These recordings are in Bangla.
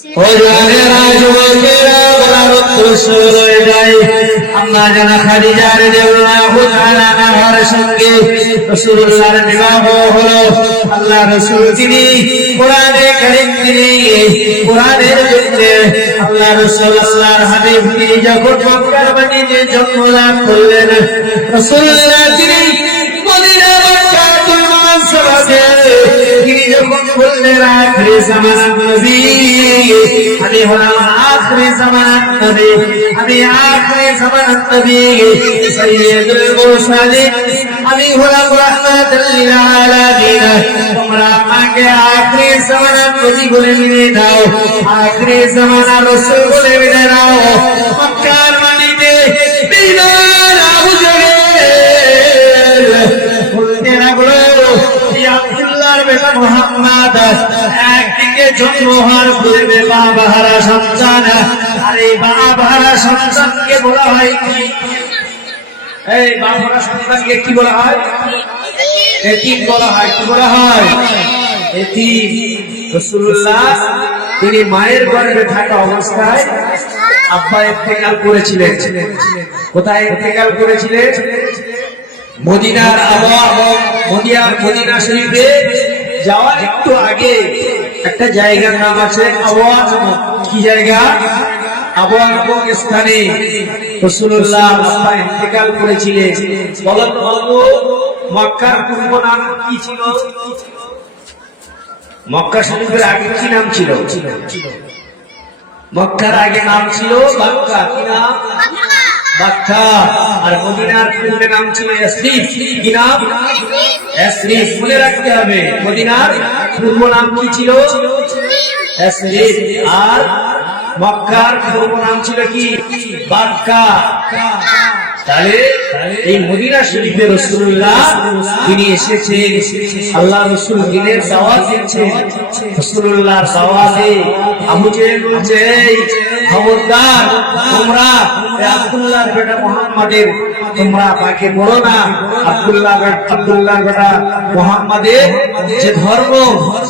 ও জানেরা যুবকেরা বলার উদ্দেশ্য রয়ে যায় আম্মা জানা খাদিজা রাদিয়াল্লাহু তাআলা আনহার সঙ্গে রাসূলুল্লাহর বিবাহ হলো। আল্লাহ রাসূল তিনি কোরআনে কারীম তিনি কোরআনের ভিতরে আল্লাহ রাসূল আল্লাহর হাবিব তিনি যখন মক্কার মাটিতে জন্মলাভ করলেন, রাসূলুল্লাহ তিনি মদিনা মক্কা দুই মাস বাদে তিনি যখন বললেন আখিরি জামানার নবী, আমি হলাম আখিরি জামানার নবী, আমি আখিরি জামানার নবী সাইয়্যিদুল মুরসালিন, আমি হলাম রাহমাতুল লিল আলামিন, তোমরা আমাকে আখিরি জামানার নবী বলে মেনে নাও, আখিরি জামানার রাসূল বলে মেনে নাও। মক্কার মাটিতে বিমান আবু জাহেল বলতে লাগলো, আব্দুল্লাহর বেটা মুহাম্মদ একদিকে জন্ম হওয়ার পূর্বে বাবাহারা সন্তান, আর এই বাবাহারা সন্তানকে বলা হয় কি? এই বাবাহারা সন্তানকে কি বলা হয়? এতিম বলা হয়। কি বলা হয়? এতিম। রাসূলুল্লাহ তিনি মায়ের গর্ভে থাকা অবস্থায় আব্বা ইন্তেকাল করেছিলেন। কোথায় ইন্তেকাল করেছিলেন? মদিনার মদিনা শরীফে যাওয়ার একটু আগে একটা জায়গার নাম আছে আবওয়া নামক। কি জায়গা? আবওয়া নামক স্থানে রাসূলুল্লাহ আব্বা ইন্তেকাল করেছিলেন। বলেন তো মক্কার পূর্ব নাম কি ছিল? মক্কা শরীফের আগে কি নাম ছিল? মক্কার আগে নাম ছিল মক্কা। কি নাম? মক্কা। আর মদিনার পূর্বে নাম ছিল ইয়াসরিব। কি নাম? ইয়াসরিব। মনে রাখতে হবে মদিনার পূর্ব নাম কি ছিল? ইয়াসরিব। আর মক্কার পূর্ব নাম ছিল কি? মক্কা। তাহলে এই মদিনা শরীফে রাসূলুল্লাহ তিনি এসেছেন, আল্লাহ রাসূল দিনের দাওয়াত দিচ্ছেন। রাসূলুল্লাহর দাওয়াতে আবু জেহেল বলছে, খবরদার তোমরা আব্দুল্লাহর বেটা মুহাম্মাদের তোমরা পাকে পড়ো না। আব্দুল্লাহর বেটা মুহাম্মাদের যে ধর্ম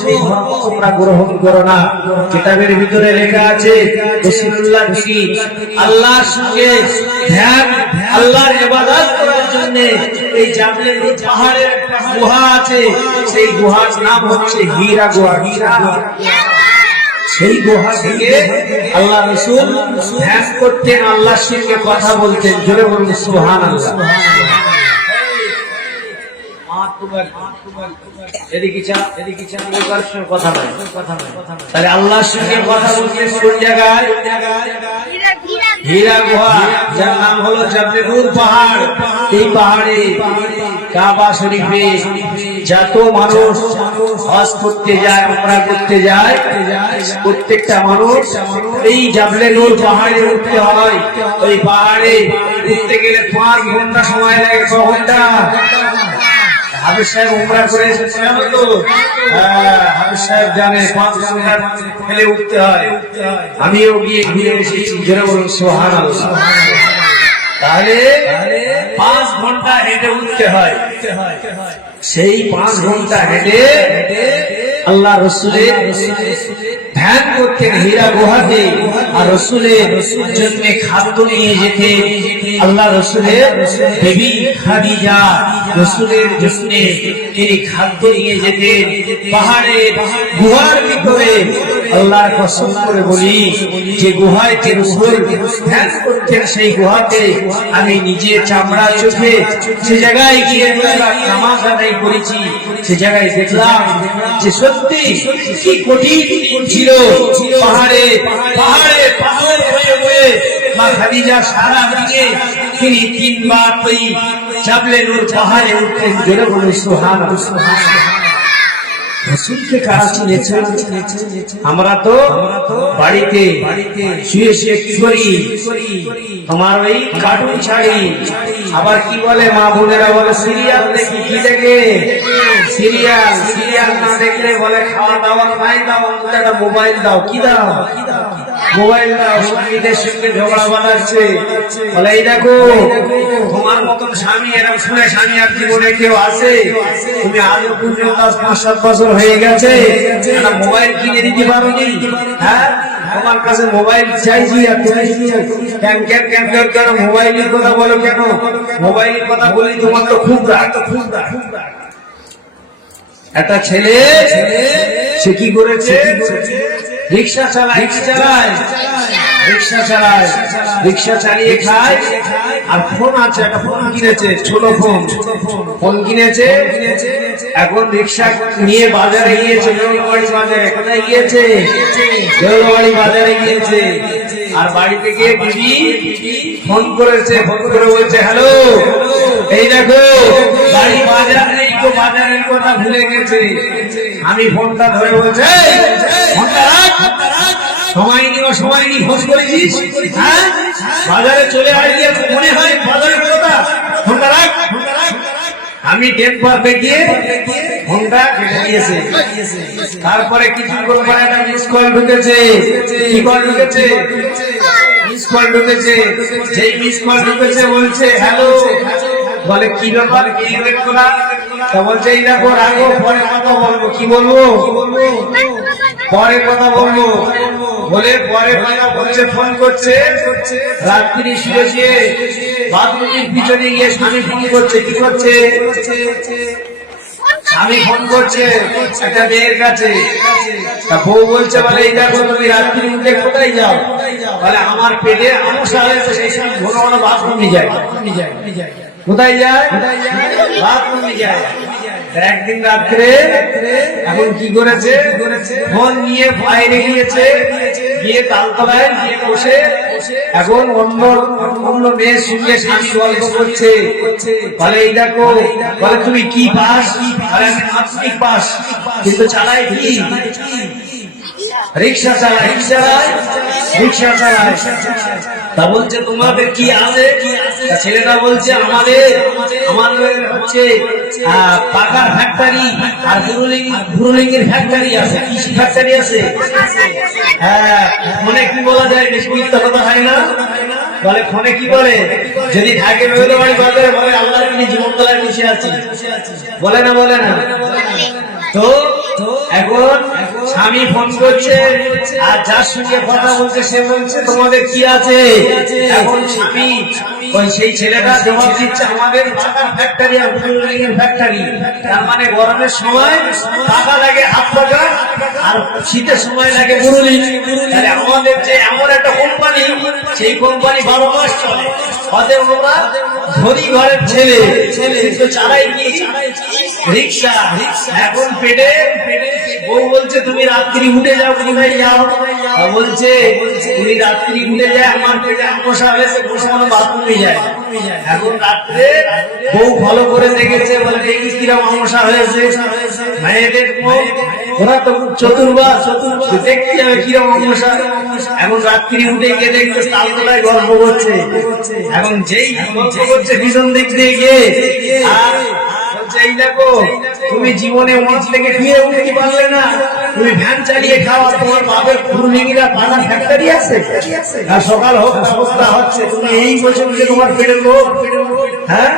সেই ধর্ম তোমরা গ্রহণ করো না। কিতাবের ভিতরে লেখা আছে রাসূলুল্লাহ তিনি আল্লাহর সঙ্গে ধ্যান আল্লাহর ইবাদত করার জন্য এই জাবলে নূর পাহাড়ের একটা গুহা আছে, সেই গুহার নাম হচ্ছে হীরা গুহা। সেই গুহা থেকে আল্লাহ রাসূল ধ্যান করতেন, আল্লাহর সঙ্গে কথা বলতেন। জোরে বলুন সুবহানাল্লাহ। তাহলে আল্লাহর সঙ্গে কথা বলতে কোন জায়গায়? হীরা গুহা, যার নাম হলো জাবলে নূর পাহাড়। এই পাহাড়ে কাবা শরীফে যত মানুষ হজ করতে যায়, উমরা করতে যায়, প্রত্যেকটা মানুষ এই জাবলে নূর পাহাড়ে উঠতে হয়। ওই পাহাড়ে উঠতে গেলে 5 ঘন্টা সময় লাগে। 6 ঘন্টা? হাবিব সাহেব উমরা করে এসেছেন তো? হাবিব সাহেব জানে 5 ঘন্টা ফেলে উঠতে হয়। আমিও গিয়ে ঘুরে এসেছি। জোরে বলুন সুবহানাল্লাহ। তাহলে 5 ঘন্টা হেঁটে উঠতে হয়। সেই 5 ঘন্টা হেঁটে আল্লাহ রাসূলের ধ্যান করতেন হীরা গুহাতে। আর রাসূলের জন্য খাদ্য নিয়ে যেতেন। আল্লাহ রাসূলের বিবি খাদিজা রাসূলের জন্য তিনি খাদ্য নিয়ে যেতেন পাহাড়ে গুহার ভিতরে। আল্লাহর কসম করে বলি, যে গুহায় রাসূল ধ্যান করতেন সেই গুহাতে আমি নিজে চামড়া চোখে সে জায়গায় গিয়ে নামাজ আদায় করেছি। সে জায়গায় দেখলাম যে সত্যি কি কঠিন ছিল। পাহাড়ে পাহাড়ে পাহাড় হয়ে হয়ে মা খাদিজা সারা দিনে তিনি 3 বার ওই জাবলে নূর পাহাড়ে উঠতেন। জোরে বলুন সুবহানাল্লাহ। রাসূলকে কারা চিনেছে? আমরা তো বাড়িতে শুয়ে শুয়ে কি করি? তোমার ওই কার্টুন ছাড়ি, আবার কি বলে মা বোনেরা বলে সিরিয়াল দেখি। কি দেখে? সিরিয়াল। সিরিয়াল না দেখলে বলে খাওয়া দাওয়া খাই দাও, একটা মোবাইল দাও। কি দাও? মোবাইল দাও। স্বামীদের সঙ্গে ঝগড়া বাঁধাচ্ছে, বলে এই দেখো তোমার মতন স্বামী, এরকম শুনে স্বামী আর জীবনে কেউ আছে? তুমি আজও পর্যন্ত 5-7 বছর হয়ে গেছে, একটা মোবাইল কিনে দিতে পারোনি। হ্যাঁ, তোমার কাছে মোবাইল চাইছি আর তুমি ক্যাঙ্কার ক্যাঙ্কার কেন মোবাইলের কথা বলো কেন? মোবাইলের কথা বলি তোমার তো খুব রাগ। একটা ছেলে সে কি করেছে? রিক্সা চালায় রিক্সা চালিয়ে খায় আর ফোন আছে, একটা ফোন কিনেছে, ছোট ফোন কিনেছে। এখন রিক্সা নিয়ে বাজারে গিয়েছে, দেউলবাড়ি বাজারে। কোথায় গিয়েছে? দেউলবাড়ি বাজারে গিয়েছে। আর বাড়ি থেকে দিদি ফোন করেছে, ফোন করে বলছে, হ্যালো, এই দেখো বাড়ি বাজার নেই তো, বাজারের কথা ভুলে গেছে। আমি ফোনটা ধরে বলছে, ফোনটা রাখ, সময় নি ফোন করেছিস, হ্যাঁ বাজারে চলে আসি, মনে হয় বাজারের কথা, ফোনটা রাখ। আমি টেম্পার দেখিয়ে ফোনটা কেটে দিয়েছে। তারপরে কিছুক্ষণ পরে একটা মিস কল ঢুকেছে। কি কল ঢুকেছে? মিস কল ঢুকেছে। যেই মিস কল ঢুকেছে বলছে, হ্যালো। বলে কি ব্যাপার, কি দেখো না? তা বলছে, এই দেখো, রাখো, পরে কথা বলবো। কি বলবো? পরে কথা বলবো বলে পরে কথা বলছে। ফোন করছে, রাত্রি শুয়েছে, বাথরুমের পিছনে গিয়ে স্বামী ফোন করছে। কি করছে? স্বামী ফোন করছে একটা মেয়ের কাছে। বউ বলছে, বলে এই দেখো, তুমি রাত্রি উঠে কোথায় যাও? বলে আমার পেটে আমসা হয়েছে, সেই সময় ঘন ঘন বাথরুমে যায়। কোথায় যায়? বাথরুমে যায়। একদিন রাত্রে এখন কি করেছে? ফোন নিয়ে বাইরে গিয়েছে, গিয়ে তালতলায় গিয়ে বসে এখন অন্য মেয়ের সঙ্গে স্বামী গল্প করছে। বলে এই দেখো, বলে তুমি কি পাস? বলে আমি মাধ্যমিক পাস, কিন্তু চালাই কি? রিক্সা চালায়। তা বলছে, তোমাদের কি আছে? ছেলেটা বলছে, আমাদের হচ্ছে পাকার ফ্যাক্টরি আর বুরুলিঙ্গের ফ্যাক্টরি আছে, কৃষি ফ্যাক্টরি আছে। হ্যাঁ, ফোনে কি বলা যায়? বেশি মিথ্যা কথা হয় না। বলে ফোনে কি বলে? যদি থাকে বেউলাবাড়ি বাজারে, বলে আল্লাহর কিনে জীবনতলায় বসে আছি। বলে না? তো এখন স্বামী ফোন করছে আর যার সঙ্গে কথা বলছে সে বলছে, তোমাদের কি আছে? এখন স্বামী ওই সেই ছেলেটা জবাব দিচ্ছে, আমাদের পাকার ফ্যাক্টরি আর বুরুলিঙ্গের ফ্যাক্টরি। তার মানে গরমের সময় পাকা লাগে হাফ পাকা, আর শীতের সময় লাগে বুরুলিং। তাহলে আমাদের যে এমন একটা কোম্পানি, সেই কোম্পানি 12 মাস চলে। অতএব ওরা ধনী ঘরের ছেলে, কিন্তু চালাই কি? রিক্সা। এখন পেটে বউ বলছে, তুমি রাত্রি উঠে যাও, কোথায় যাও? বলছে, তুমি রাত্রি উঠে যায়, আমার পেটে আমসা হয়েছে, কোনো বাথরুমে যায়। এখন রাত্রে বউ ভালো করে দেখেছে, বলে দেখিস কিরকম আমসা হয়েছে। মেয়েদের ওরা তো চতুর্বাস, দেখতে হবে কিরকম আমসা। এখন রাত্রি উঠে গিয়ে দেখছে তালতলায় গল্প করছে। এখন যেই গল্প করছে পিছন দিক দিয়ে গিয়ে, আর এই দেখো, তুমি জীবনে মঞ্চ থেকে ফিরে উঠতে পারলে না, তুমি ভ্যান চালিয়ে খাওয়া, তোমার বাপের বুরুলিঙ্গিরা পাকার ফ্যাক্টরি আছে, আর সকাল হোক অবস্থা হচ্ছে, তুমি এই বছর তোমার পেটের লোক। হ্যাঁ,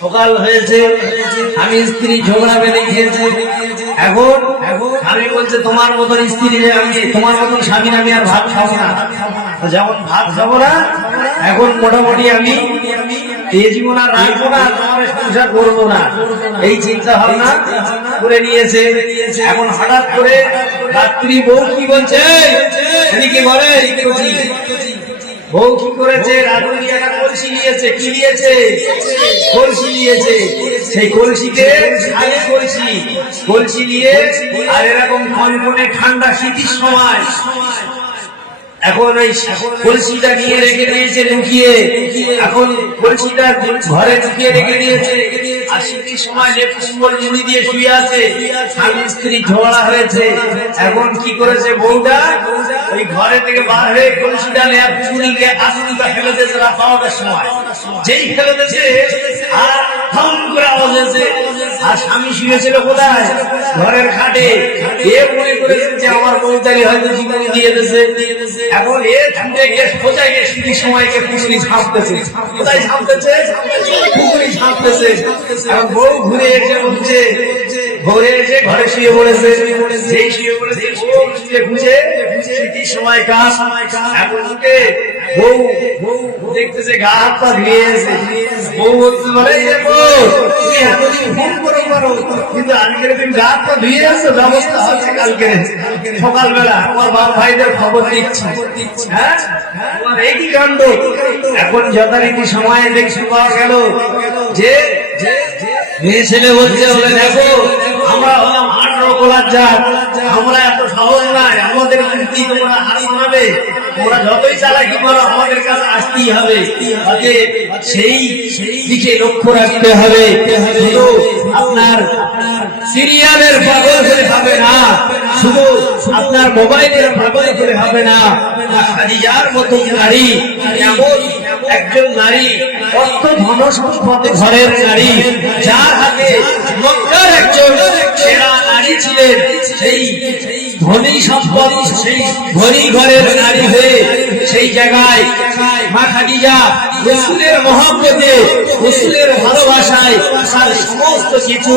সকাল হয়েছে, আমি স্ত্রী ঝগড়া বেঁধে খেয়েছে। এখন আমি বলছে, তোমার মতন স্ত্রী, আমি তোমার মতন স্বামী আমি আর ভাত খাবো না। যেমন ভাত খাবো না, এখন মোটামুটি আমি এই জীবন আর রাখবো না, তোমার সংসার করবো না, এই চিন্তা ভাবনা করে নিয়েছে। এখন হঠাৎ করে রাত্রি বউ কি বলছে, কি বলে, বউ কি করেছে? রাধুনি একটা কলসি নিয়েছে। কি নিয়েছে? কলসি নিয়েছে। সেই কলসিতে কলসি নিয়ে, আর এরকম কনকনে ঠান্ডা শীতের সময় এখন ওই কলসিটা নিয়ে রেখে দিয়েছে লুকিয়ে। এখন কলসিটা ঘরে লুকিয়ে রেখে দিয়েছে, আর শীতের সময় লেপকুম্বল মুড়ি দিয়ে শুয়ে আছে। স্বামী স্ত্রী ঝগড়া হয়েছে। এখন কি করেছে বউটা? ওই ঘরে থেকে বার হয়ে কলসিটা লেপকুম্বলকে আসুনটা ফেলে দিয়েছে রাত 12টার সময়। যেই ফেলে দিয়েছে, আর ধম করে আওয়াজ হয়েছে। আর স্বামী শুয়েছিল কোথায়? ঘরের খাটে। এ মনে করেছে যে আমার বউতালি হয়তো জীবন দিয়ে দিয়েছে। এখন এ ছুটে গিয়ে সোজা গিয়ে সিঁড়ির সময়কে পুকুরি ঝাঁপতেছে। কোথায় ঝাঁপতেছে? পুকুরি ঝাঁপতেছে। এখন বউ ঘুরে এসে বলছে, ঘরে এসে ঘরে শুয়ে পড়েছে। যেই শুয়ে পড়েছে বউ খুঁজে সিঁড়ির সময় কাজ। এখন ওকে বউ দেখতেছে গা হাত পা ধুয়েছে। বউ বলতে পারে তুমি এতদিন ফোন করো কিন্তু আজকের দিন গা হাত পা ধুয়ে আসছো, ব্যবস্থা হচ্ছে কালকে সকালবেলা আমার বাপ ভাইদের খবর দিচ্ছি। হ্যাঁ একই কাণ্ড। এখন যথারীতি সময়ে দেখতে পাওয়া গেল যে মেয়ে ছেলে বলছে বলে দেখো আমরা হলাম 18 কোলার জাত, আমরা এত সহজ নয়, আমাদের কি তোমরা হার মানাবে? তোমরা যতই চালাকি করো আমাদের কাছে আসতেই হবে। সেই দিকে লক্ষ্য রাখতে হবে। শুধু আপনার সিরিয়ালের পাগল হলে হবে না, শুধু আপনার মোবাইলের পাগল হলে হবে না। খাদিজার মতো নারী, এমন একজন নারী, অর্থ ধন সম্পদ ঘরের নারী, যার হাতে মক্কার একজন সেরা নারী ছিলেন, সেই ধনী সম্পদ, সেই ধনী ঘরের নারী হয়ে সেই জায়গায় মা খাদিজা রাসূলের মহব্বতে, রাসূলের ভালোবাসায় তার সমস্ত কিছু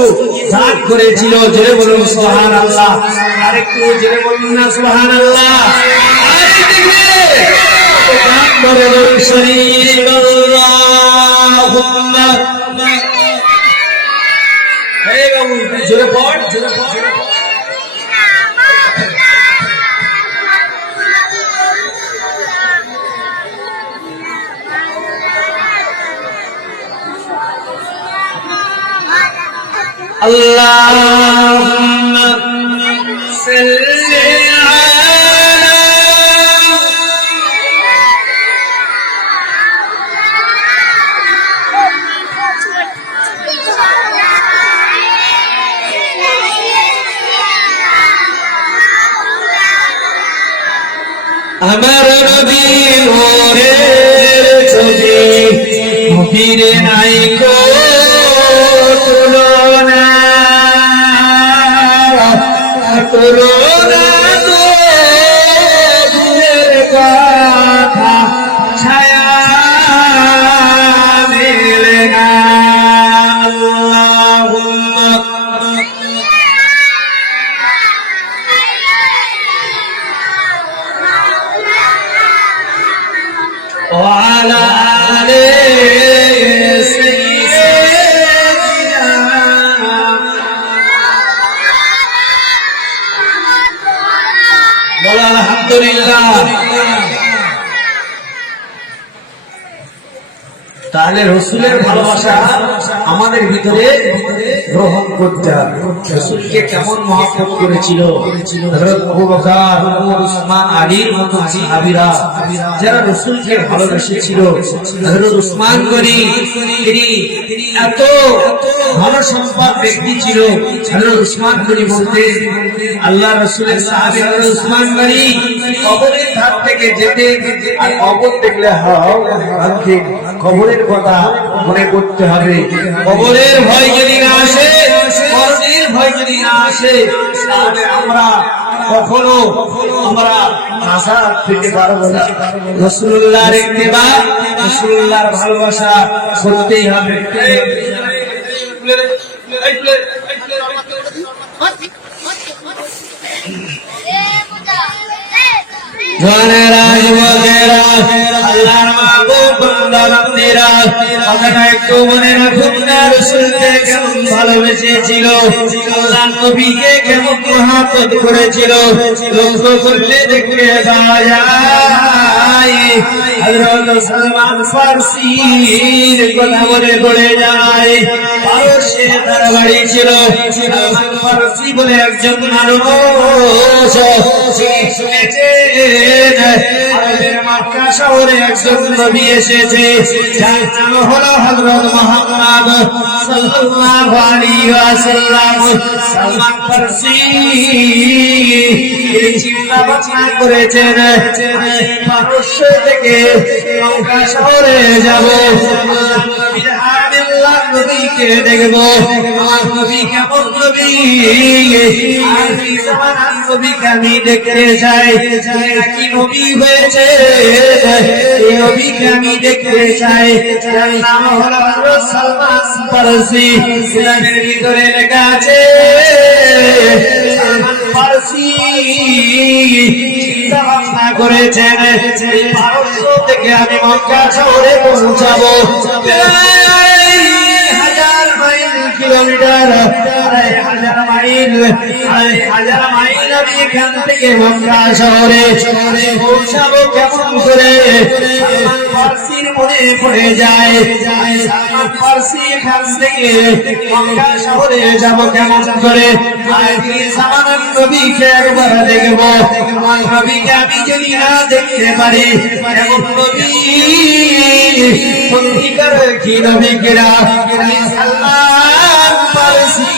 ত্যাগ করেছিল। জোরে বলুন সুবহানাল্লাহ। আরেকটু জোরে বলুন না সুবহানাল্লাহ। জোরে পড়, জোরে পড়। আল্লাহুম্মা সাল্লি আলা আমার নবী নূরের ছবি, নবীরে নাই কো তুলনা, তুলনা তো দূরের কথা, ছায়া মেলে না। আল্লাহুম্মা وعلى آل سيدنا বলো আলহামদুলিল্লাহ। তাহলে রাসূলের ভালোবাসা আমাদের ভিতরে গ্রহণ করতে হবে। রাসূলকে কেমন মহব্বত করেছিল হযরত আবু বকর, ওমর, উসমান, আলীর মতো সাহাবীরা যারা রাসূলকে ভালোবেসেছিল। হযরত উসমান গনি তিনি এত ধন সম্পদ ব্যক্তি ছিল। হযরত উসমান গনি বলতেন আল্লাহ রাসূলের সাহাবী হযরত উসমান গনি কবরের ধার থেকে যেতে, আর কবর দেখলে আমাকে কবরের কথা মনে করতে হবে। কবরের ভয় যদি না আসে, মরণের ভয় যদি না আসে, তাহলে আমরা কখনো নাজাত পেতে পারবো না। রাসূলুল্লাহর ইত্তিবা, রাসূলুল্লাহর ভালোবাসা করতেই হবে। আল্লাহর মাহবুব বান্দারা কথাটা একটু মনে রাখুন না, রাসূলকে কেমন ভালোবেসেছিল, আল্লাহর নবীকে কেমন মহব্বত করেছিল। লক্ষ্য করলে দেখতে পাওয়া যায় হযরত সালমান ফারসির কথা মনে পড়ে যায়। পারস্যে তার বাড়ি ছিল। সালমান ফারসি বলে একজন মানুষ আরবের মক্কা শহরে একজন নবী এসেছে, যার নাম হলো হযরত মুহাম্মদ সাল্লাল্লাহু আলাইহি ওয়াসাল্লাম। সালমান ফারসি চিন্তা ভাবনা করেছেন পারস্য থেকে মক্কা শহরে যাব, নবীকে দেখবো। আমার নবী কেমন নবী, আখেরি জামানার নবীকে আমি দেখতে চাই। কি নবী হয়েছে এই নবীকে আমি দেখতে চাই। তার নাম হলো হযরত সালমান ফারসি। কোরআনের ভিতরে লেখা আছে সালমান ফারসি চিন্তা ভাবনা করেছেন এই ভারত থেকে আমি মক্কা শহরে পৌঁছাবো। হাজার মাইল কিলোমিটার, হাজার মাইল আমি এখান থেকে মক্কা শহরে পৌঁছাবো কেমন করে? সালমান ফারসির মনে পড়ে যায় সালমান ফারসি এখান থেকে মক্কা শহরে যাব কেমন করে? আখেরি জামানার নবীকে একবার দেখবো। আমার নবীকে আমি যদি না দেখতে পারি এমন নবী সত্যিকার কি নবী কিনা? আমি সালমান ফারসি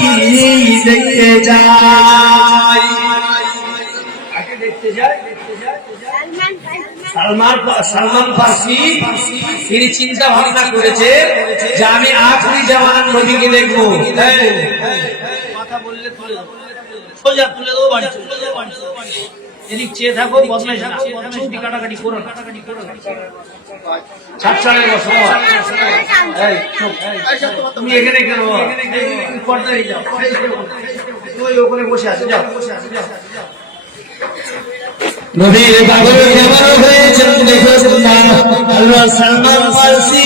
দেখতে যাই। আগে দেখতে যাই। সালমান ফারসি তিনি চিন্তা ভাবনা করেছে যে আমি আখেরি জামানার নবীকে দেখবো। কথা বললে তুলে দেবো, সোজা তুলে দেবো, বাড়ি চলে যাবো। এদিক চেয়ে থাকো, বদমাইশ না, ছুটি কাটাকাটি করো না। তুমি এখানে কেন? পর্দায় যাও, তুমি ওখানে বসে আছো, যাও। নবীর পাগল কেমন হয়েছেন দেখো তোমরা। সালমান ফারসি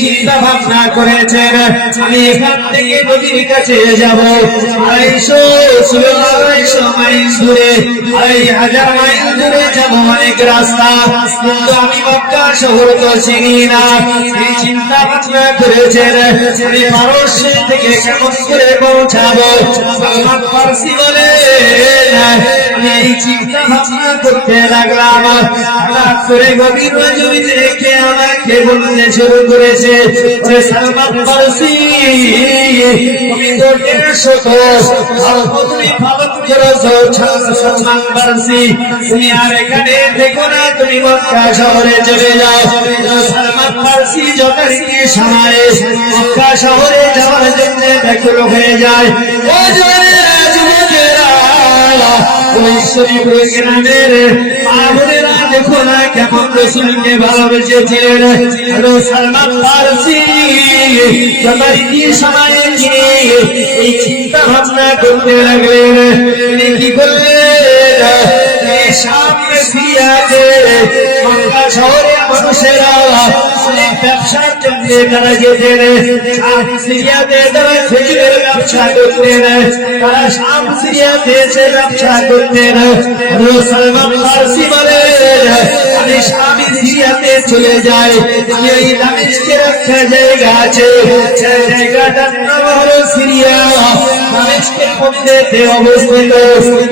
চিন্তা ভাবনা করেছেন আমি এখান থেকে নবীর কাছে যাব 250 মাইল দূরে, 2,000 মাইল দূরে যাব, অনেক রাস্তা, কিন্তু আমি মক্কা শহর তো চিনি না। এই চিন্তা ভাবনা করেছেন আমি পারস্য থেকে কেমন করে পৌঁছাবো। সালমান ফারসি বলে আমি এই চিন্তা ভাবনা করতে লাগলাম, হঠাৎ করে গভীর জমিতে রেখে আমাকে বলতে শুরু করেছে সালমান ফারসি তুমি তো 150 তুমি পালন করেছো। সালমান ফারসি তুমি আর এখানে দেখো না, তুমি মক্কা শহরে চলে যাও। সালমান ফারসি যথারীতি সময়ে মক্কা শহরে যাওয়ার জন্য ব্যাকুল হয়ে যায়। ও যুবকেরা, যুবকেরা, ওই শরীফের গ্রামের আবরেরা দেখো না কেমন রাসূলকে ভালোবেসেছিলেন। সালমান ফারসি যথারীতি সময়ে এই চিন্তা ভাবনা করতে লাগলেন। তিনি কি করলেন? সামনে সিরিয়াতে মক্কা শহরের মানুষেরা অনেক ব্যবসার জন্য তারা যেতেন। সিরিয়াতে তারা খেজুরের ব্যবসা করতেন, তারা শাম সিরিয়াতে এসে ব্যবসা করতেন। সালমান ফারসি বলেন আমি শামি সিরিয়াতে চলে যাই। আমি ওই দামেস্কের একটা জায়গা আছে, জায়গাটার নাম হলো সিরিয়া, দামেস্কের মধ্যে অবস্থিত।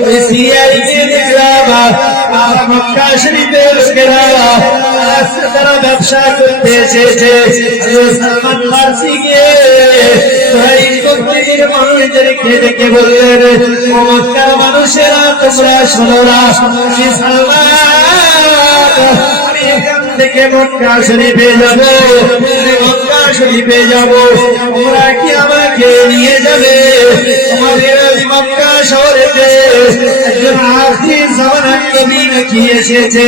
ওই সিরিয়ায় গিয়ে দেখলাম মক্কা শরীফের লোকেরা তারা ব্যবসা করতে এসেছে। সালমান ফারসি গিয়ে মানুষদেরকে ডেকে বললেন মক্কার মানুষেরা তোমরা শোনো না, আমি এখান থেকে মক্কা শরীফে যাবো, মক্কা শরীফে যাবো, তোমরা কি আমাকে নিয়ে যাবে? আমাদের মক্কা শহরেতে একজন আখেরি জামানার নবী নাকি এসেছে।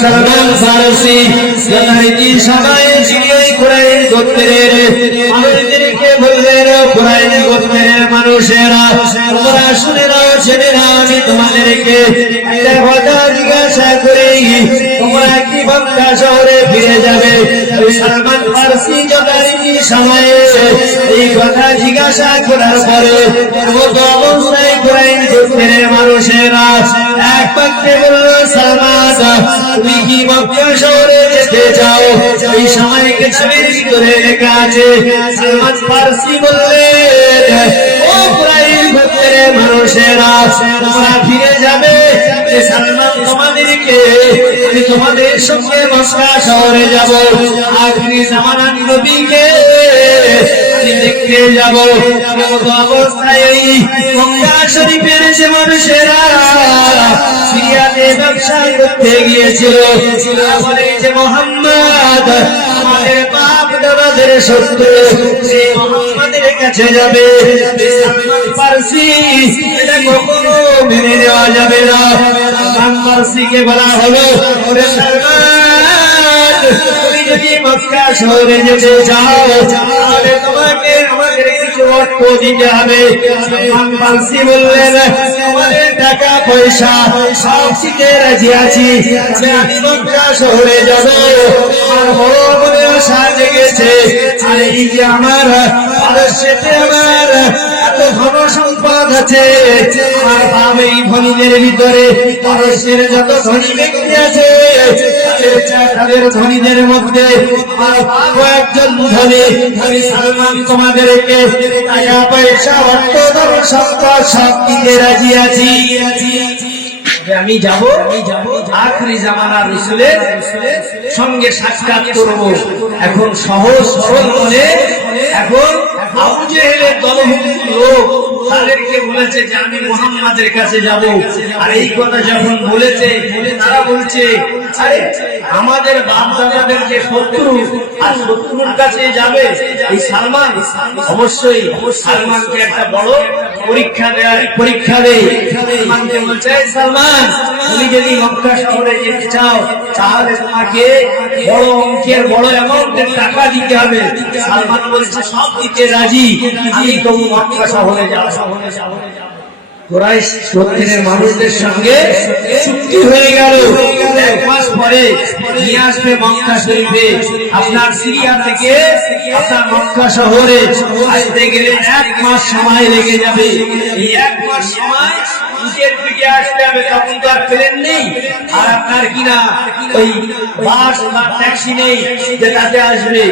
সালমান ফারসি যথারীতি সময়ে সিরিয়ায় কুরাইশ গোত্রের মানুষদেরকে বললেন, কুরাইশ গোত্রের মানুষেরা তোমরা শুনে নাও, জেনে নাও, আমি তোমাদেরকে একটা কথা জিজ্ঞাসা করি, তোমরা কি মক্কা শহরে ফিরে যাবে? সালমান ফারসি যথারীতি সময়ে এই কথা জিজ্ঞাসা করার পরে মতো অবস্থায় কুরাইশ গোত্রের মানুষেরা এক বাক্যে বলল সালমান তুমি কি মক্কা শহরে যেতে চাও? এই সময় কিতাবের ভিতরে লেখা আছে সালমান ফারসি বললেন ও কুরাইশ গোত্রের মানুষেরা তোমরা ফিরে যাবে সালমান তোমাদেরকে আমি তোমাদের সঙ্গে মক্কা শহরে যাব, আখিরি জামানার নবীকে আমি দেখতে যাব। অবস্থায় এই মক্কা শরীফের যে মানুষেরা সিরিয়াতে ব্যবসা করতে গিয়েছিল, বলে যে মুহাম্মদ আমাদের বাপ দাদাদের শত্রু, সেই মুহাম্মাদের কাছে যাবে। সালমান ফারসি এটা কখনো মেনে নেওয়া যাবে না। সালমান ফারসিকে বলা হলো, ওরে সালমান তুমি যদি মক্কা শহরে যেতে চাও তাহলে তোমাকে আমাদের কিছু অর্থ দিতে হবে। সালমান ফারসি বললেন, আমাদের টাকা পয়সা সব দিতে রাজি আছি, আমি মক্কা শহরে যাব। আমার বড় মনে আশা জেগেছে, আর এই যে আমার পারস্যতে আমার এত ধন সম্পদ আছে, আমার বাবা এই ধনীদের ভিতরে পারস্যের যত ধনী ব্যক্তি আছে তাদের ধনীদের মধ্যে আমার বাবা একজন ধনী। আমি সালমান তোমাদেরকে টাকা পয়সা অর্থ ধন সম্পদ সব দিতে রাজি আছি। আমি যাব আখিরি জামানার রাসূলের সঙ্গে সাক্ষাৎ করব। এখন সহজ সরল মনে এখন আবু জেহেলের দলভুক্ত লোক তাদেরকে বলেছে যে আমি মুহাম্মাদের কাছে যাব। আর এই কথা যখন বলেছে তারা বলছে, আরে আমাদের বাপ দাদাদের যে শত্রু আর শত্রুর কাছে যাবে এই সালমান, অবশ্যই সালমানকে একটা বড় পরীক্ষা দেয়। সালমানকে বলছে, সালমান তুমি যদি মক্কা শহরে যেতে চাও তাহলে তোমাকে বড় অঙ্কের বড় অ্যামাউন্টের টাকা দিতে হবে। সালমান বলছে সব দিতে রাজি, আমি তবু মক্কা শহরে যাব। কুরাইশ গোত্রের মানুষদের সঙ্গে চুক্তি হয়ে গেল, এক মাস পরে নিয়ে আসবে মক্কা শরীফে। আপনার সিরিয়া থেকে আপনার মক্কা শহরে আসতে গেলে 1 মাস সময় লেগে যাবে। এই 1 মাস সময় উটের পিঠে আসতে হবে, তখন তো আর প্লেন নেই, আর আপনার কিনা ওই বাস বা ট্যাক্সি নেই যে তাতে আসবে।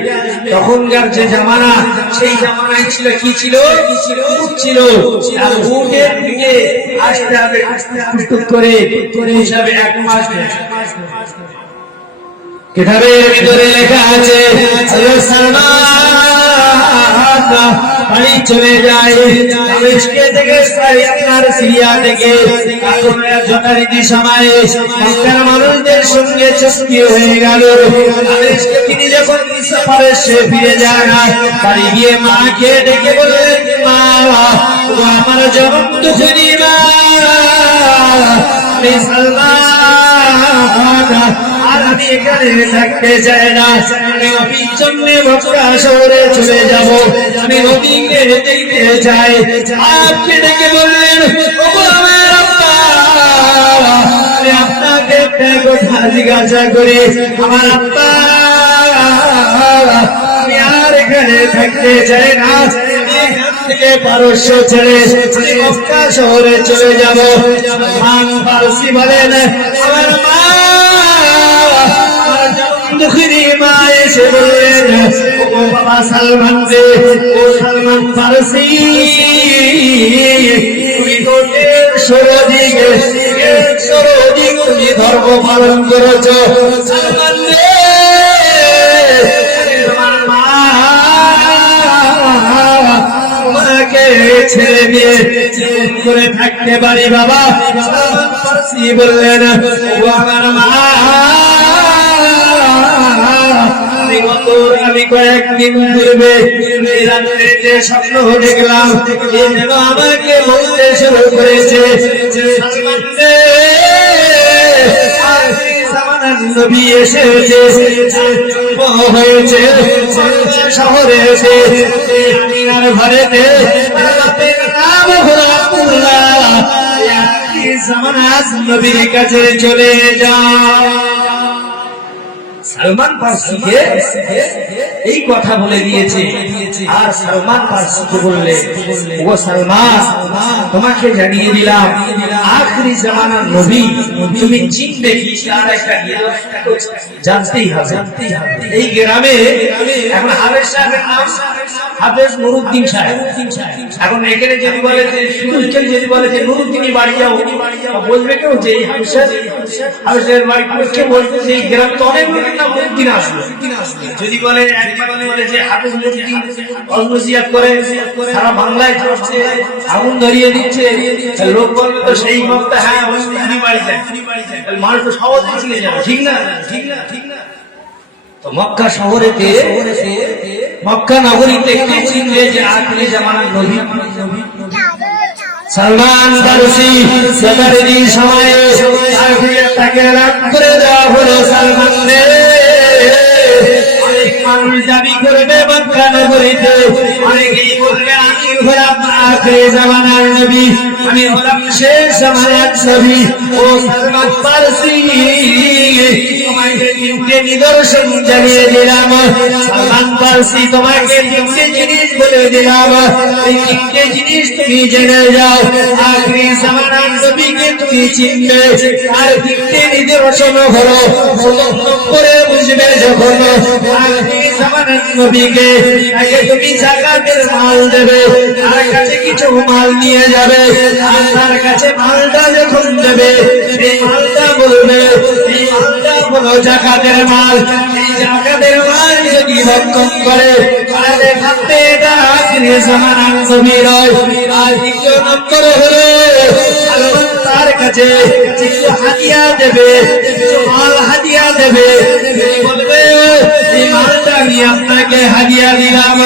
তখনকার যে জামানা, সেই জামানায় ছিল কি ছিল, উট ছিল। আর উটের পিঠে আসতে হবে টুকটুক করে হিসাবে 1 মাস। কিতাবের ভিতরে লেখা আছে বাড়ি চলে যায় থেকে আপনার সিরিয়া থেকে যথারীতি সময়ে মক্কার মানুষদের সঙ্গে চুক্তি হয়ে গেল। তিনি যখন পারস্যে ফিরে যান, বাড়ি গিয়ে মাকে ডেকে বললেন, মা আমার জনম দুঃখী মা, আমি সালমান আর আমি এখানে থাকতে চাই না, আমি নবীর জন্য মক্কা শহরে চলে যাব, আমি নবীকে দেখতে চাই। আপনি ডেকে বললেন, ওগো আমার আব্বা, আমি আপনাকে একটা কথা জিজ্ঞাসা করি, আমার আব্বা আমি আর এখানে থাকতে চাই না, থেকে পারস্য ছেড়ে মক্কা শহরে চলে যাব। সালমান ফারসি বলেন, আমার মা দুঃখিনী মা এসে বললেন, ও বাবা সালমান রে, ও সালমান ফারসি তুমি তো 150 দিন তুমি ধর্ম পালন করেছ। সালমান রে, তোমার মা তোমাকে ছেড়ে দিয়ে করে থাকতে পারি বাবা। সালমান ফারসি বললেন, ও আমার মা, আমি কয়েকদিন পূর্বে রাত্রে যে স্বপ্ন দেখলাম যেন আমাকে বলতে শুরু করেছে, নবী এসেছে হয়েছে শহরে ঘরেতে নবীর কাছে চলে যা। সালমান ফারসিকে এই কথা বলে দিয়েছে। আর সালমান ফারসিকে বললে, ও সালমান তোমাকে জানিয়ে দিলাম আখিরি জামানার নবী তুমি চিনবে কি তার একটা জানতেই হবে। এই গ্রামে এখন হাবেশ সাহেবের নাম হাফেজ নুরুদ্দিন সাহেব। এখন এখানে যদি বলে যে শুধু এখানে যদি বলে যে নুরুদ্দিনই বাড়ি যাও, বলবে কেউ যে হাফেজের বাড়ি কে বলবে যে গ্রাম তো অনেক না নুরুদ্দিন আসবে। যদি বলে একবার বলে যে হাফেজ নুরুদ্দিন অলমজিয়াত করে সারা বাংলায় চলছে, আগুন ধরিয়ে দিচ্ছে, লোক বলবে তো সেই বক্তা হ্যাঁ নুরুদ্দিনই বাড়ি যায়, মানুষ তো সহজে চিনে যাবে, ঠিক না? তো মক্কা শহরেতে, মক্কা নগরীতে কে চিনবে যে আখিরি জামানার নবী? সালমান ফারসি। সবারই সময়ে তাকে রাত করে দেওয়া হলো। সালমান রে অনেক মানুষ দাবি করবে মক্কা নগরীতে, অনেকেই বলবে আমি হলাম আখিরি জামানার নবী, আমি হলাম শেষ জামানার নবী। ও সালমান ফারসি, তোমাকে তিনটে নিদর্শন জানিয়ে দিলাম। সালমান ফারসি, তোমাকে তিনটে জিনিস বলে দিলাম, এই তিনটে জিনিস তুমি জেনে যাও। আখিরি জামানার নবীকে তুমি চিনবে, আর তিনটে নিদর্শন হলো করে বুঝবে যখন আখিরি জামানার নবীকে আগে তুমি জাকাতের মাল দেবে, তার কাছে কিছু মাল নিয়ে যাবে, আর তার কাছে মালটা যখন দেবে এই মালটা বলবে এই মালটা হলো জাকাতের মাল। এই জাকাতের মাল যদি ভক্ষণ করে তাহলে ভাবতে এটা আখিরি জামানার নবী নয়। আর দ্বিতীয় নম্বরে হলো তার কাছে কিছু হাদিয়া দেবে, কিছু মাল হাদিয়া দেবে, বলবে এই মালটা আমি আপনাকে হাদিয়া দিলাম,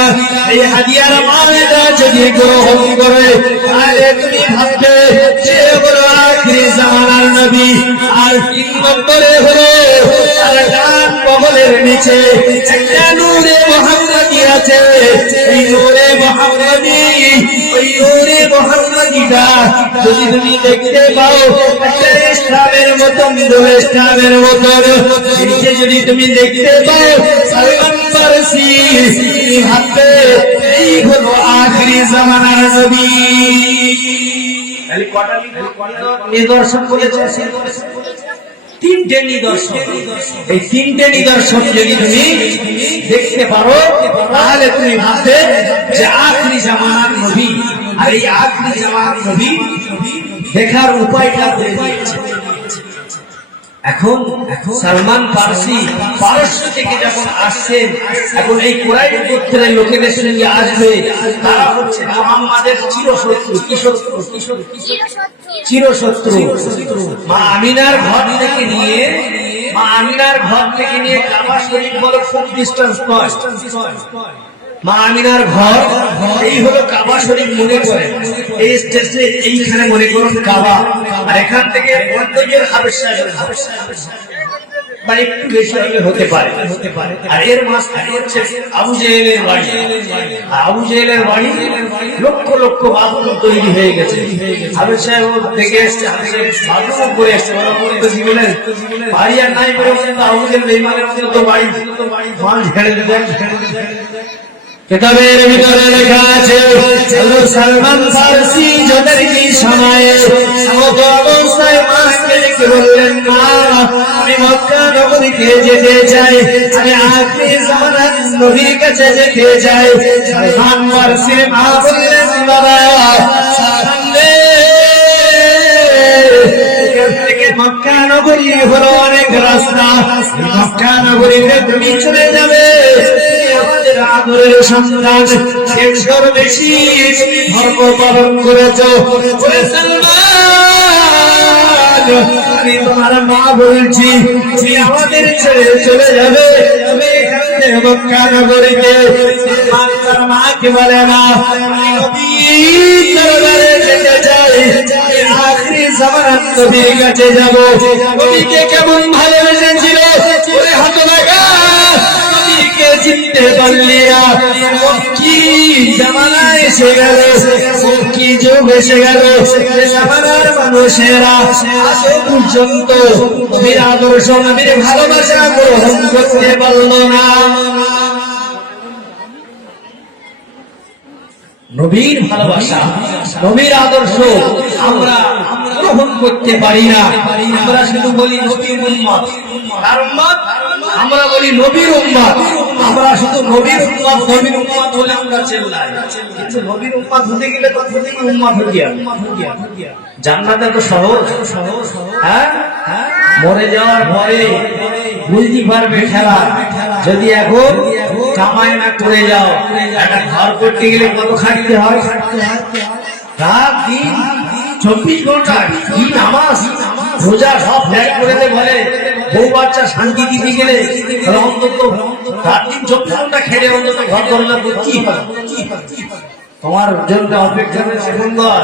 এই হাদিয়ার মালটা যদি গ্রহণ করে তাহলে তুমি ভাববে সে বড় আখিরি জামানার নবী। আর তিন নম্বরে হলো তার ডান বগলের নিচে একটা নূরে মুহাম্মদী আছে। এই নূরে মুহাম্মদী, ওই নূরে মুহাম্মদীটা যদি তুমি দেখতে পাও একটা ইসলামের মতন, ইসলামের মতন নিচে যদি তুমি দেখতে পাও সালমান ফারসি, তুমি ভাববে এই হলো আখিরি জামানার নবী। নিদর্শন বলেছে তিনটে নিদর্শন। এই তিনটে নিদর্শন যদি তুমি দেখতে পারো তাহলে তুমি ভাববে যে আখিরি জামানার নবী। আর এই আখিরি জামানার নবী দেখার উপায়টা হয়ে গিয়েছে। এখন সালমান ফারসি পারস্য থেকে যখন আসছেন, এখন এই কুরাইশ গোত্রের লোকেদের সঙ্গে আসবে, তারা হচ্ছে মুহাম্মাদের চিরশত্রু। কি শত্রু? চিরশত্রু। মা আমিনার ঘর থেকে নিয়ে, মা আমিনার ঘর থেকে নিয়ে কাবা শরীফ বলে খুব ডিস্টেন্স নয়। মা আমিনার ঘর এই হলো কাবা শরীফ মনে করে, এই স্টেজে এইখানে মনে করুন কাবা, আর এখান থেকে বন্দরের হাবেশা বা একটু বেশি হলে হতে পারে। আর এর মাঝখানে হচ্ছে আবু জেহেলের বাড়ি। আবু জেহেলের বাড়ি লক্ষ লক্ষ বাথরুম তৈরি হয়ে গেছে। হাবেশা থেকে এসছে, বাথরুম করে এসছে, জীবনের বাড়ি আর নাই বলে আবু জেহেল বেঈমানের মতো তো বাড়ি মাল ঝেড়ে দেন। কিতাবের ভিতরে লেখা আছে সালমান ফারসি যতই সময়ে সমত অবস্থায় মাকে ডেকে বললেন, মা আমি মক্কা নগরীতে যেতে চাই, আমি আখিরি জামানার নবীর কাছে যেতে চাই। সালমান ফারসির মা বললেন, বাবা সামনে মক্কা নগরী হলো অনেক রাস্তা, মক্কা নগরীতে তুমি চলে যাবে, আমাদের আদরের সন্তান, শেষর বেশি তুমি ধর্ম পালন করেছ। আমি তোমার মা বলছি তুমি আমাদের ছেড়ে চলে যাবে, তুমি এখান থেকে মক্কা নগরীতে। তার মাকে বলে, না আমি নবীর দরবারে যেতে চাই, আখিরি জামানার নবীর কাছে যাব। নবীকে কেমন ভালোবেসেছিল ওরে হতভাগা, নবীকে চিনতে পারলি না। কি জামানা এসে গেল, কি যুগ এসে গেল, জামানার মানুষেরা আজ পর্যন্ত নবীর আদর্শ, নবীর ভালোবাসা গ্রহণ করতে পারল না। নবীর ভালোবাসা, নবীর আদর্শ আমরা গ্রহণ করতে পারি না। আমরা শুধু বলি নবীর উম্মত, কার উম্মত? আমরা বলি নবীর উম্মত। আমরা শুধু নবীর উম্মত, নবীর উম্মত বলে আমরা চেল্লাই। কিন্তু নবীর উম্মত হতে গেলে তো প্রতিটি উম্মত হয়ে গিয়া জান্নাতে তো সহজ। হ্যাঁ, মরে যাওয়ার পরে বুঝতে পারবে খেলা। যদি এখন কামাই না করে যাও, একটা ঘর করতে গেলে কত খাটতে হয়? রাত দিন 24 ঘন্টা কি নামাজ রোজা সব ত্যাগ করে বলে বউ বাচ্চা শান্তি দিতে গেলে অন্তত রাত দিন 24 ঘন্টা খেলে অন্তত ঘর করলে কি হয়? তোমার জন্য অপেক্ষা রয়েছে সুন্দর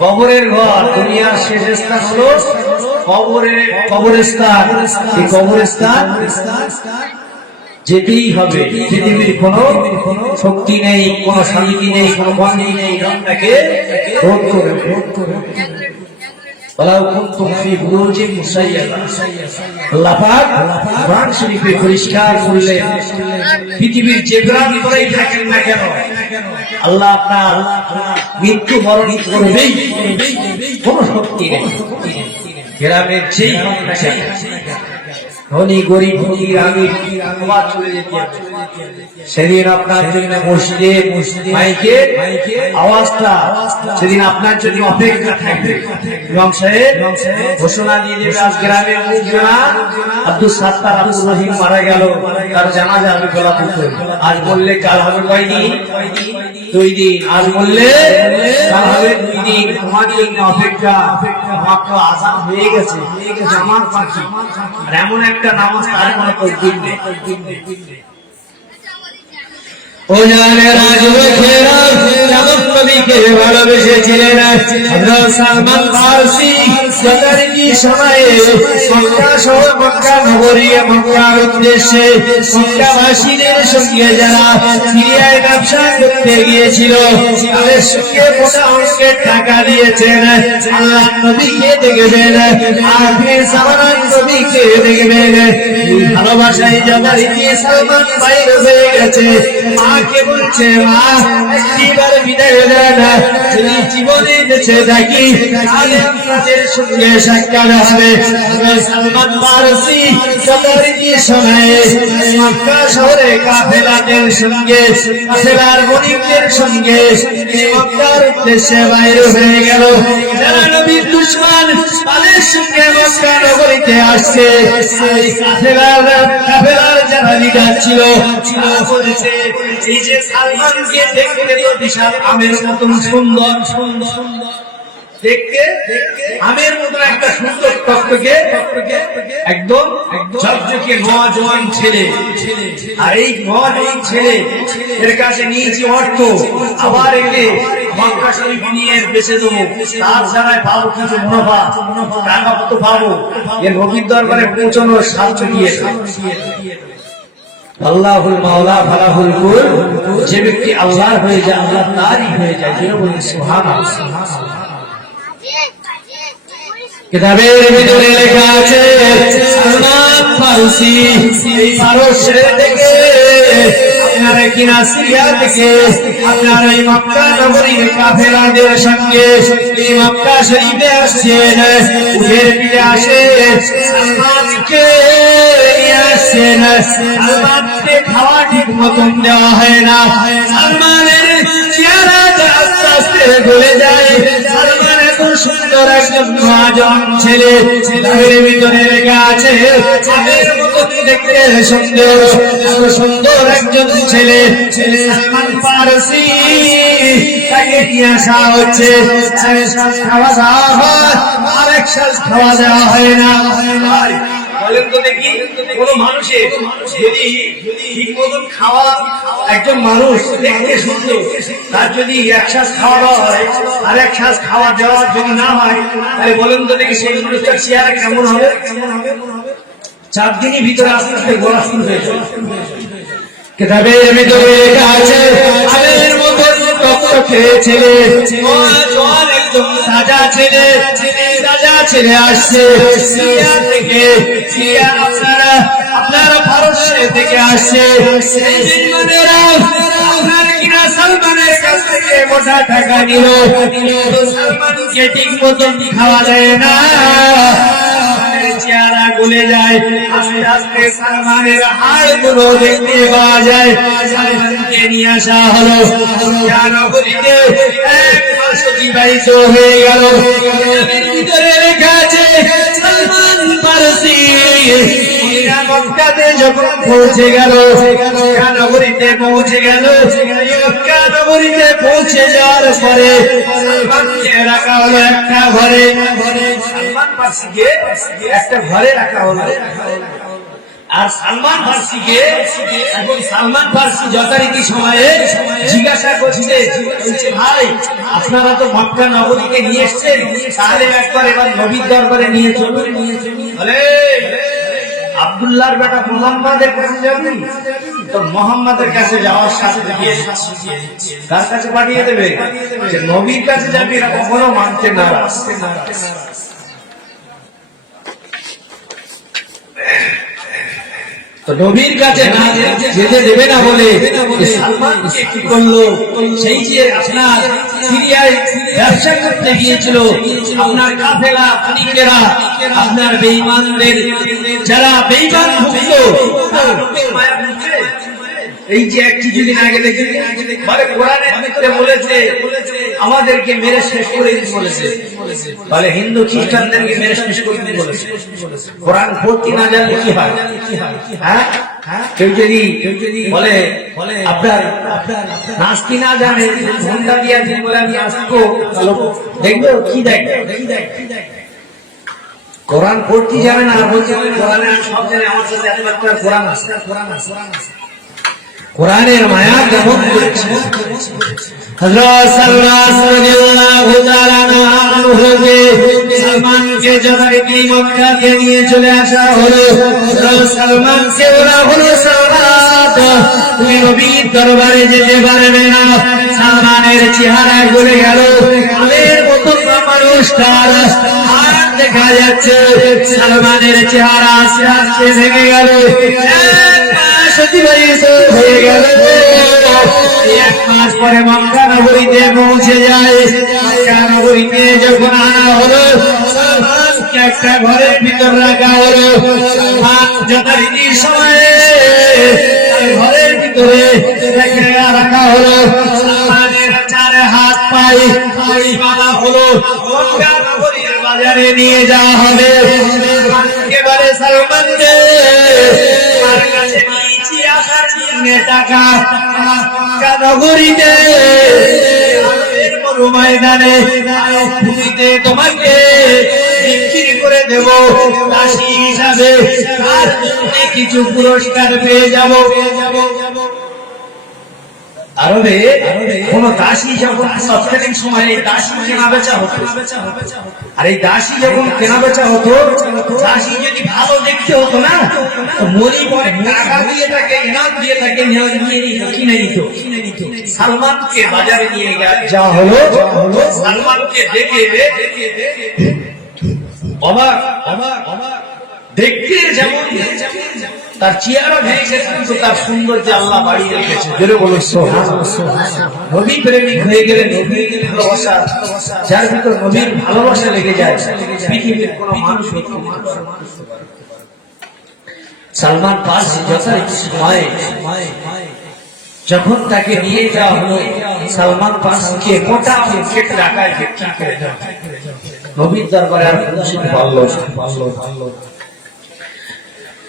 কবরের ঘর। দুনিয়ার শেষ স্থান হলো কবরস্থান। এই কবরস্থান যেতেই হবে। পৃথিবীর কোনো শক্তি নেই, কোনো শান্তি নেই, কোনো বাণী নেই, আপনাকে রোধ করে পৃথিবীর যে প্রাণ করেই থাকেন না কেন, আল্লাহ আপনার মৃত্যু বরণ করবেই। কোন শক্তি নেই। গ্রামের যেই হোক না কেন, ধনী গরিব ফকির আমির আবার চলে যেতে হবে। সেদিন আপনার জন্য মসজিদে মাইকে আওয়াজটা সেদিন আপনার জন্য অপেক্ষা থাকবে। ইমাম সাহেব ঘোষণা দিয়ে দেবে, আজ গ্রামের মুখজনা আব্দুল সাত্তার আব্দুল রহিম মারা গেল, তার জানাজা হবে গোলাপুর। আজ বললে কাল হবে কয়দিন? 2 দিন। আজ বললে কাল হবে 2 দিন। তোমার জন্য অপেক্ষা। মাত্র আযান হয়ে গেছে, জামাত বাকি। আর এমন একটা নামাজ তার কোনো তকদির নেই। ও জানে রাজবখেরা জগৎ নবীকে ভালোবেসেছিলেন হযরত সালমান ফারসি। সদরজি সময়ে মক্কা শহর, মক্কা নগরী, মক্কার উদ্দেশ্যে মক্কাবাসীদের সঙ্গে যারা সিরিয়ায় ব্যবসা করতে গিয়েছিল তাদের সঙ্গে মোটা অঙ্কের টাকা দিয়েছেন। আল্লাহ নবীকে দেখবেন, আখির জামানার নবীকে দেখবেন। ভালোবাসায় যাবার ইতিহাস সালমান বাইরে হয়ে গেছে। মাকে বলছে, মা একবার বিদায় দেন, যদি জীবনে বেঁচে থাকি তাহলে আপনাদের সঙ্গে সাক্ষাৎ হবে। সালমান ফারসি সদরজি সময়ে মক্কা শহরে কাফেলাদের সঙ্গে, কাফেলার বণিকদের সঙ্গে মক্কার উদ্দেশ্যে বাইরে হয়ে গেল। যারা নবীর দুশমন তাদের সঙ্গে মক্কা নগরীতে আসছে। কাফেলার যারা লিডার ছিল বলেছে, এই যে সালমানকে দেখতে তো বিশাল আমের মতন সুন্দর, দেখতে আমের মতন একটা সুন্দর টকটকে একদম ঝকঝকে নওজোয়ান ছেলে। আর এই নওজোয়ান ছেলে এর কাছে নিয়েছি অর্থ, আবার একে মক্কা শরীফ নিয়ে বেঁচে দেবো। তার ছাড়াই পাবো কিছু মুনাফা, টাকা কত পাবো। এর নবীর দরবারে পৌঁছানোর সাহায্য দিয়েছে। আল্লাহুল মাওলা ফালাহুল কুল। যে ব্যক্তি আল্লাহর হয়ে যায় আল্লাহ তারই হয়ে যায়। যেন বলি সুবহানাল্লাহ। কিতাবের ভিতরে লেখা আছে, সালমান ফারসি এই পারস্য থেকে আপনারা কিনা সিরিয়া থেকে আপনারা এই মক্কা নগরীর কাফেলাদের সঙ্গে এই মক্কা শরীফে আসছেন। উঠের পিঠে আসে সালমানকে নিয়ে আসছেন। সালমানকে খাওয়া ঠিক মতন দেওয়া হয় না। সালমানের চেহারাটা আস্তে আস্তে গলে যায়। সালমান এত সুন্দর একজন নওজোয়ান ছেলে, ছেলের ভিতরে লেখা আছে আমের মতো দেখতে সুন্দর, এত সুন্দর একজন ছেলে সালমান ফারসি। তাকে নিয়ে আসা হচ্ছে। খাওয়া দাওয়া হয়, আরেক শ্বাস খাওয়া দেওয়া হয় না। বলেন তো দেখি, কোন মানুষের যদি ঠিক মতন খাওয়া, একজন মানুষ দেখতে সুন্দর, তার যদি এক শ্বাস খাওয়া দেওয়া হয় আর এক শ্বাস খাওয়া দেওয়া যদি না হয়, তাহলে বলেন তো দেখি সেই মানুষটার চেহারা কেমন হবে? 4 দিনের ভিতরে আস্তে আস্তে গোড়া শুরু হয়ে যাবে। কিতাবের ভিতরে লেখা আছে, আমের মতো টকটকে ছেলে, নওজোয়ান একদম তাজা ছেলে, তাজা ছেলে আসছে সিরিয়া থেকে। সিরিয়া আপনারা পারস্য থেকে আসছে। আপনার কিনা সালমানের কাছ থেকে মোটা টাকা নিল, সালমানকে ঠিক মতন খাওয়া যায় না, চেহারা গলে যায়, আস্তে আস্তে সালমানের হাড়গুলো দেখতে পাওয়া যায়। সালমানকে নিয়ে আসা হলো নগরীতে, এক মাস অতিবাহিত হয়ে গেল। ভিতরে লেখা আছে সালমান ফারসি মক্কাতে যখন পৌঁছে গেল, নগরীতে পৌঁছে গেল, নগরীতে পৌঁছে যাওয়ার পরে সালমানকে রাখা হলো একটা ঘরে। সালমান ফারসিকে একটা ঘরে রাখা হলো। আর সালমান ফারসিকে এখন সালমান ফারসি যথারীতি সময়ে জিজ্ঞাসা করছে, ভাই আপনারা তো মক্কা নগরীকে নিয়ে এসছেন, তাহলে একবার এবার নবীর দরবারে নিয়ে চলুন। বলে আব্দুল্লাহর বেটা মোহাম্মদের কাছে যাবি তো মোহাম্মদের কাছে যাওয়ার সাথে তার কাছে পাঠিয়ে দেবে, নবীর কাছে যাবি এটা কখনো মানতে নারাজ। তো নবীর কাছে না যেতে দেবে না বলে সালমানকে কি করলো, সেই যে আপনার সিরিয়ায় ব্যবসা করতে গিয়েছিল আপনার কাফেলা খনিকেরা, আপনার বেঈমানদের যারা বেঈমান ভুক্ত, এই যে এক কিছুদিন আগে দেখি মানে কোরআনের মধ্যে বলেছে আমাদেরকে মেরে শেষ করে দিতে বলেছে, বলে হিন্দু খ্রিস্টানদেরকে মেরে শেষ করে দিতে বলেছে। কোরআন পড়তে না জানলে কি হয়? হ্যাঁ, কেউ যদি বলে আপনার নাস্তি না জানে ঘন্টা দিয়া দিন বলে আমি আসবো, দেখবো কি দেখবে, কোরআন পড়তে যাবে না, বলছে কোরআনে সব জানে, আমার সাথে এত একটা কোরআন আছে, কোরআনের মায়া কেমন করেছে। হযরত সালমান রাদিয়াল্লাহু তাআলা আনহুকে সালমানকে যথারীতি মক্কাতে নিয়ে চলে আসা হলো। হযরত সালমানকে বলা হলো, সালমান তুমি নবীর দরবারে যেতে পারবে না। সালমানের চেহারা গলে গেল, আগের মতো মানুষটার আর দেখা যাচ্ছে, সালমানের চেহারা আস্তে আস্তে ভেঙে গেল, হয়ে গেল। এক মাস পরে মক্কা নগরীতে পৌঁছে যায়। মক্কা নগরীতে যখন আনা হলো, সালমানকে একটা ঘরের ভিতর রাখা হলো। সালমান যথারীতি সময়ে ঘরের ভিতরে রাখা হলো। সালমানের চার হাত পায়ে বাঁধা হলো, মক্কা নগরীর বাজারে নিয়ে যাওয়া হবে। এবারে সালমানকে টাকা নগরীতে ময়দানে তোমাকে বিক্রি করে দেব দাসী হিসাবে, আর কিছু পুরস্কার পেয়ে যাব। আরবে কোন দাসী যখন তৎকালীন সময়ে দাসী কেনা বেচা হতো, আর এই দাসী যখন কেনা বেচা হতো, দাসী যদি ভালো দেখতে হতো না, মরি পরে টাকা দিয়ে থাকে, ইনাম দিয়ে থাকে, কিনে নিত। সালমানকে বাজারে নিয়ে যাওয়া হলো। সালমানকে দেখে অবাক দেখতে যেমন তার চেহারা ভেঙে গেছে, কিন্তু তার সৌন্দর্য আল্লাহ বাড়িয়ে রেখেছে। জোরে বলো সুবহানাল্লাহ। নবী প্রেমিক হয়ে গেলে নবীর ভালোবাসা, যার ভিতর নবীর ভালোবাসা লেগে যায়, পৃথিবীর কোন মানুষ সালমান ফারসি যথারীতি সময়ে যখন তাকে নিয়ে যাওয়া হলো, সালমান ফারসিকে মোটা অঙ্কের টাকায় বিক্রি করে দেওয়া। নবীর দরবারে আর পৌঁছতে পারল না।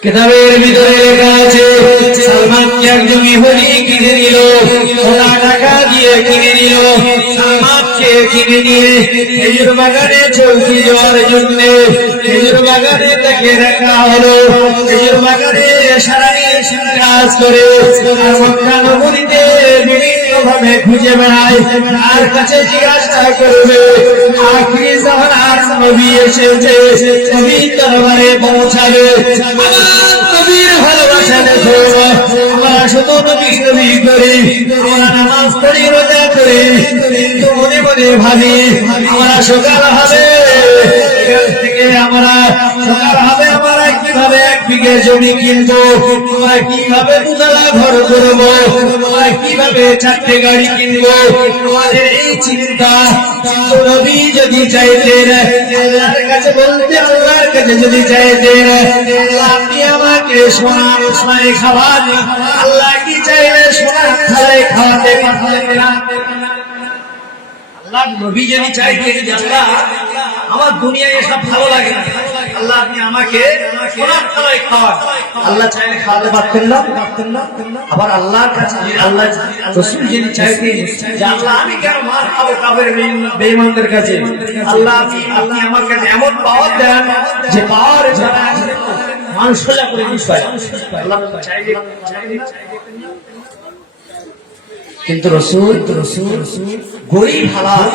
কিতাবের ভিতরে লেখা আছে, সালমানকে একজন ইহুদি কিনে নিল, মোটা টাকা দিয়ে কিনে নিল। সালমানকে কিনে নিয়ে খেজুর বাগানে চলতে যাওয়ার জন্য খেজুর বাগানে তাকে রাখা হলো। খেজুর বাগানে সারাদিন কাজ করে মক্কা নগরীতে বিভিন্ন ভাবে খুঁজে বেড়ায়, আর কাছে জিজ্ঞাসা করবে আখিরি জামানার নবী এসেছে, নবীর দরবারে পৌঁছাবে। নবীর ভালোবাসা দেখো, আমরা শুধু নবী নবী করি, আমরা নামাজ পড়ি, রোজা করি, কিন্তু মনে মনে ভাবি আমরা সকাল হবে সেখান থেকে আমরা সকাল হবে আমরা কিভাবে 1 বিঘে জমি কিনবো, আমরা কিভাবে দুতলা ঘর করবো, আমরা কিভাবে 4টে গাড়ি কিনবো, আমাদের এই চিন্তা নবী যদি চাইতেন আল্লাহর কাছে বলতে, আল্লাহর কাছে যদি চাইতেন আপনি আমাকে সোনার থালায় খাওয়ান, আল্লাহ কি চাইলে সোনার থালায় খাওয়াতে পারতেন না? আল্লাহ নবী যদি চাইতেন যে আল্লাহ আমার দুনিয়ায় এসব ভালো লাগে না, আল্লাহ আপনি আমাকে সোনার থালায় খাওয়ান, আল্লাহ চাইলে খাওয়াতে পারতেন না? আবার আল্লাহর কাছে আল্লাহ রাসূল যদি চাইতেন যে আল্লাহ আমি কেন মার খাবো কাফের বেঈমানদের কাছে, আল্লাহ আপনি আমার কাছে এমন পাওয়ার দেন যে পাওয়ার ছাড়া মানুষ সোজা করে দিতে, আল্লাহ চাইলে। কিন্তু রাসূল গরিব হালাল